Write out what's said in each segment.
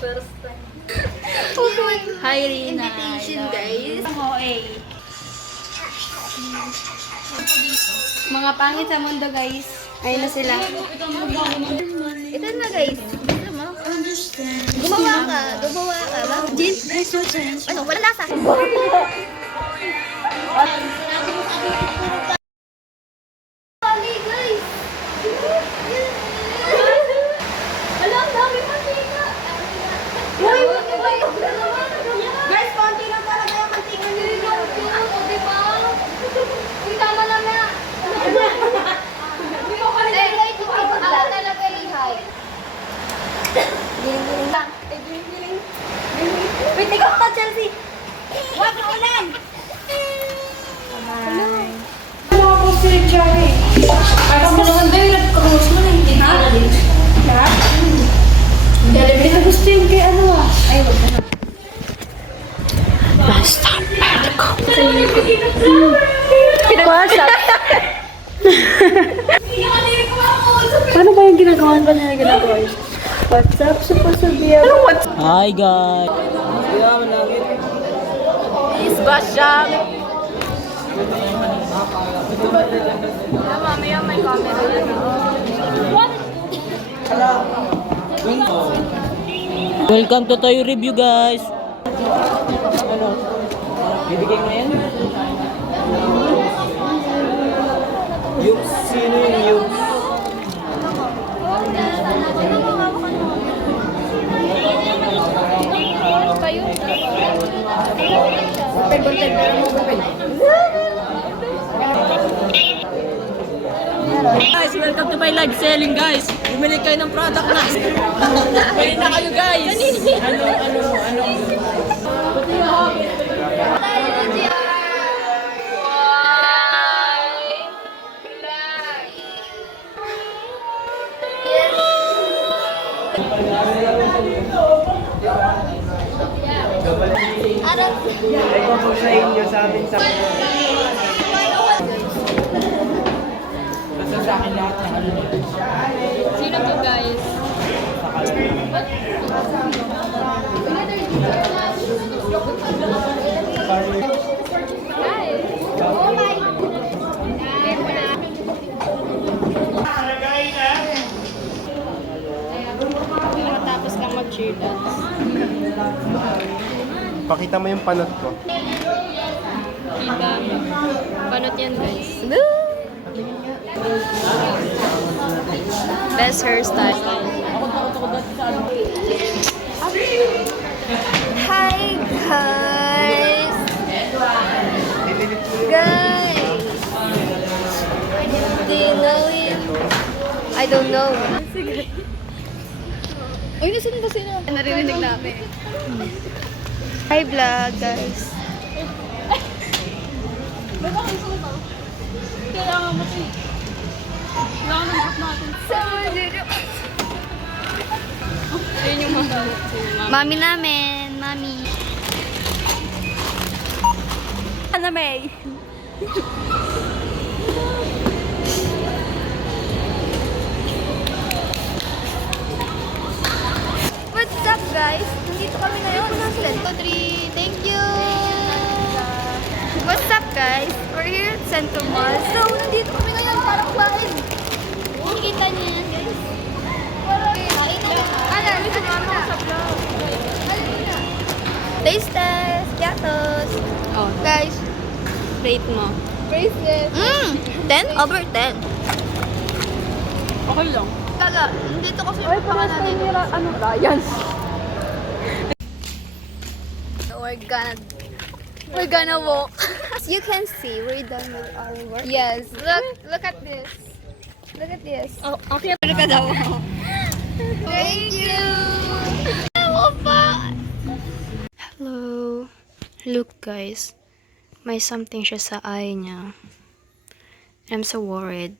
First time. Hi, Rina. Invitation, guys. Mga pangit sa mundo, guys. Ayun na sila. Ito na, guys. Gusto mo? Gumawa ka. Gumawa ka. Bakit? Jin? Ano? Wala lasa. Kali, guys. Wala, ang dami mantika. Uy, guys, konti lang talaga yung mantika nyo. Ako, di ba? Uy, tama na na. Ako talaga lihay. Giling-giling lang. Giling-giling. Wait, ikaw ka, Chelsea. Wag na ulan. Bye. Ano ako si Jerry? Ay, kung naman ba yung nag-cruise mo na hindi na rin? Ha? Hindi na gusto yung kay ano ah. Ay, wag na. Basta, pwede ko. Pinag-WhatsApp. Paano ba yung ginagawa ba na ginagawa yun? WhatsApp, sapasabihan. Anong WhatsApp? Hi guys! Is Basyang. Mamaya may camera yan. Welcome to Toy Review guys! Bibigay mo yan? Yung sino yung Guys, welcome to my live selling guys. Bumili kayo ng product na. Bumili na kayo guys. Ano? Ay, kung po sa inyo sa amin sa... Basta sa akin lahat ng ano. Sino to guys? Matapos lang mag-cheer dance. Pakita mo yung panot ko. Kita. Panot yan guys. Best hairstyle. Hi, guys. Guys. Do you know him? I don't know. Sige. Uy, nasan ba sila? Naririnig namin. Hi, vlog, guys. Kailangan mo ito. Kailangan ng group natin. Ayun yung mga Mami namin. Mami. Ano, May? What's up, guys? Nandito kami ngayon. 3, thank you. What's up, guys? We're here at Central Mall. So, nandito kami ngayon para kumain. Nakikita niyo yan, guys. Ano? Sumama ko sa vlog. Taste test. Gatos. Oh, Guys, rate mo. bracelet. 10 over 10. Okay lang. Kala, dito kasi yung paka natin. Ano, Ryan? We're gonna walk. As you can see, we're done with our work. Yes, look at this. Look at this. Oh, okay. Ano ka daw? Thank you. Hello. Look guys. May something siya sa eye niya. I'm so worried.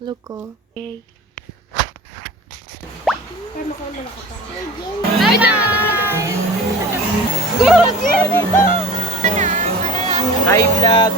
Look oh. Okay. Hi vlog!